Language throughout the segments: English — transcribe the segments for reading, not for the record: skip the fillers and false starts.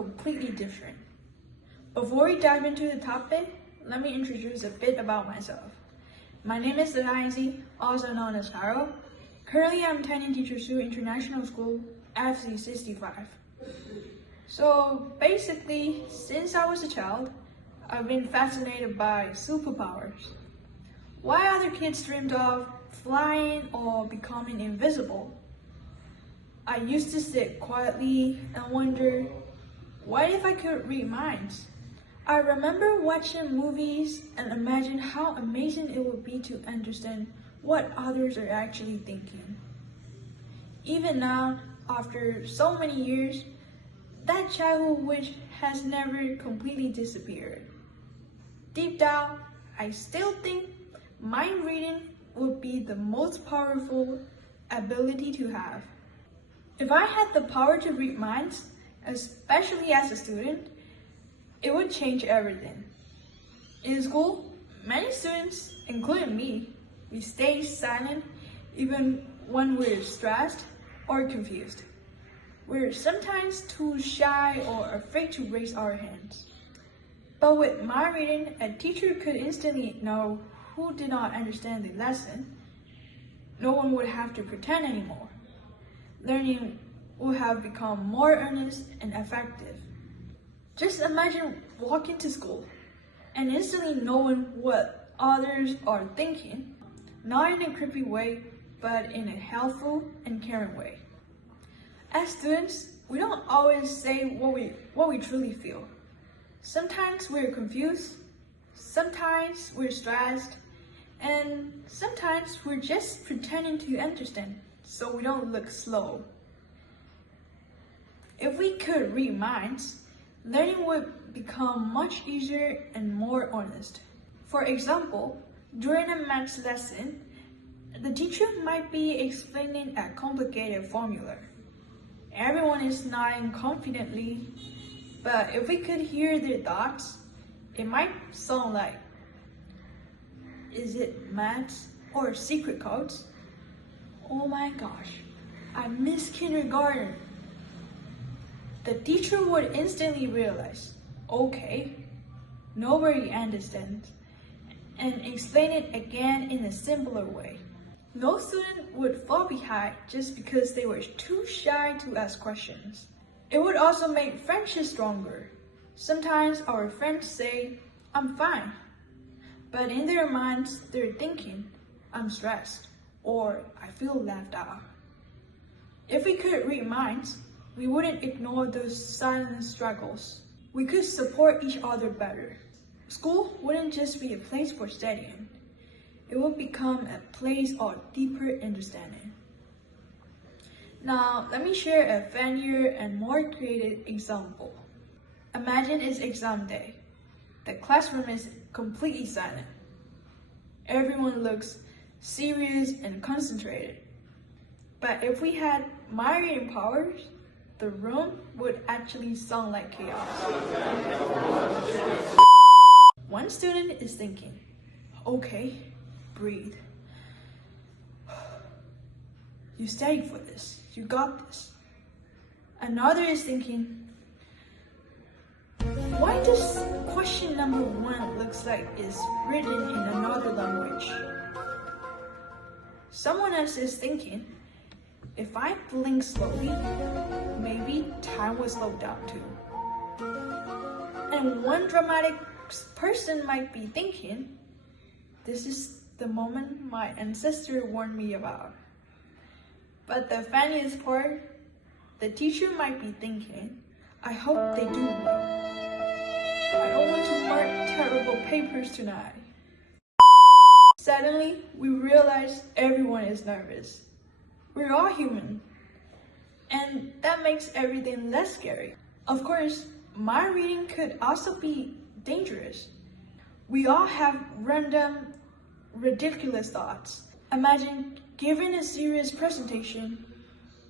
completely different. Before we dive into the topic, let me introduce a bit about myself. My name is Eain, also known as Htar. Currently, I'm attending Teacher Sue International School, FCE 65. So basically, since I was a child, I've been fascinated by superpowers. Why other kids dreamed of flying or becoming invisible? I used to sit quietly and wonder, what if I could read minds? I remember watching movies and imagine how amazing it would be to understand what others are actually thinking. Even now, after so many years, that childhood wish has never completely disappeared. Deep down, I still think mind reading would be the most powerful ability to have. If I had the power to read minds, especially as a student, it would change everything. In school, many students, including me, we stay silent even when we're stressed or confused. We're sometimes too shy or afraid to raise our hands. But with mind reading, a teacher could instantly know who did not understand the lesson. No one would have to pretend anymore. Learning would have become more earnest and effective. Just imagine walking to school and instantly knowing what others are thinking, not in a creepy way, but in a helpful and caring way. As students, we don't always say what we truly feel. Sometimes we're confused, sometimes we're stressed, and sometimes we're just pretending to understand so we don't look slow. If we could read minds, learning would become much easier and more honest. For example, during a maths lesson, the teacher might be explaining a complicated formula. Everyone is nodding confidently, but if we could hear their thoughts, it might sound like, is it maths or secret codes? Oh my gosh, I miss kindergarten. The teacher would instantly realize, okay, nobody understands, and explain it again in a simpler way. No student would fall behind just because they were too shy to ask questions. It would also make friendships stronger. Sometimes our friends say, I'm fine, but in their minds, they're thinking, I'm stressed, or I feel left out. If we could read minds, we wouldn't ignore those silent struggles. We could support each other better. School wouldn't just be a place for studying. It would become a place of deeper understanding. Now, let me share a funnier and more creative example. Imagine it's exam day. The classroom is completely silent. Everyone looks serious and concentrated. But if we had mind reading powers, the room would actually sound like chaos. One student is thinking, okay, breathe. You studied for this, you got this. Another is thinking, why does question number 1 looks like it's written in another language? Someone else is thinking, if I blink slowly, maybe time will slow down too. And one dramatic person might be thinking, this is the moment my ancestor warned me about. But the funniest part, the teacher might be thinking, I hope they do well. I don't want to mark terrible papers tonight. Suddenly, we realize everyone is nervous. We're all human, and that makes everything less scary. Of course, mind reading could also be dangerous. We all have random, ridiculous thoughts. Imagine giving a serious presentation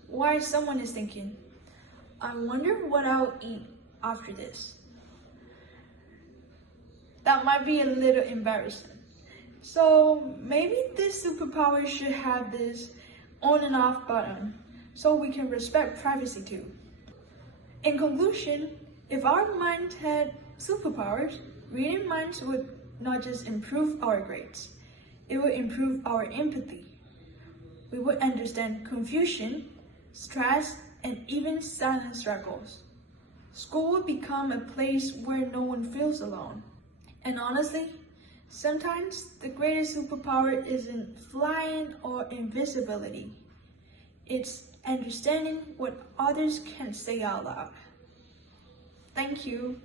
while someone is thinking, I wonder what I'll eat after this. That might be a little embarrassing. So maybe this superpower should have this on and off button so we can respect privacy too. In conclusion, If our minds had superpowers, reading minds would not just improve our grades, it would improve our empathy. We would understand confusion, stress, and even silent struggles. School would become a place where no one feels alone. And honestly, sometimes the greatest superpower isn't flying or invisibility. It's understanding what others can't say out loud. Thank you.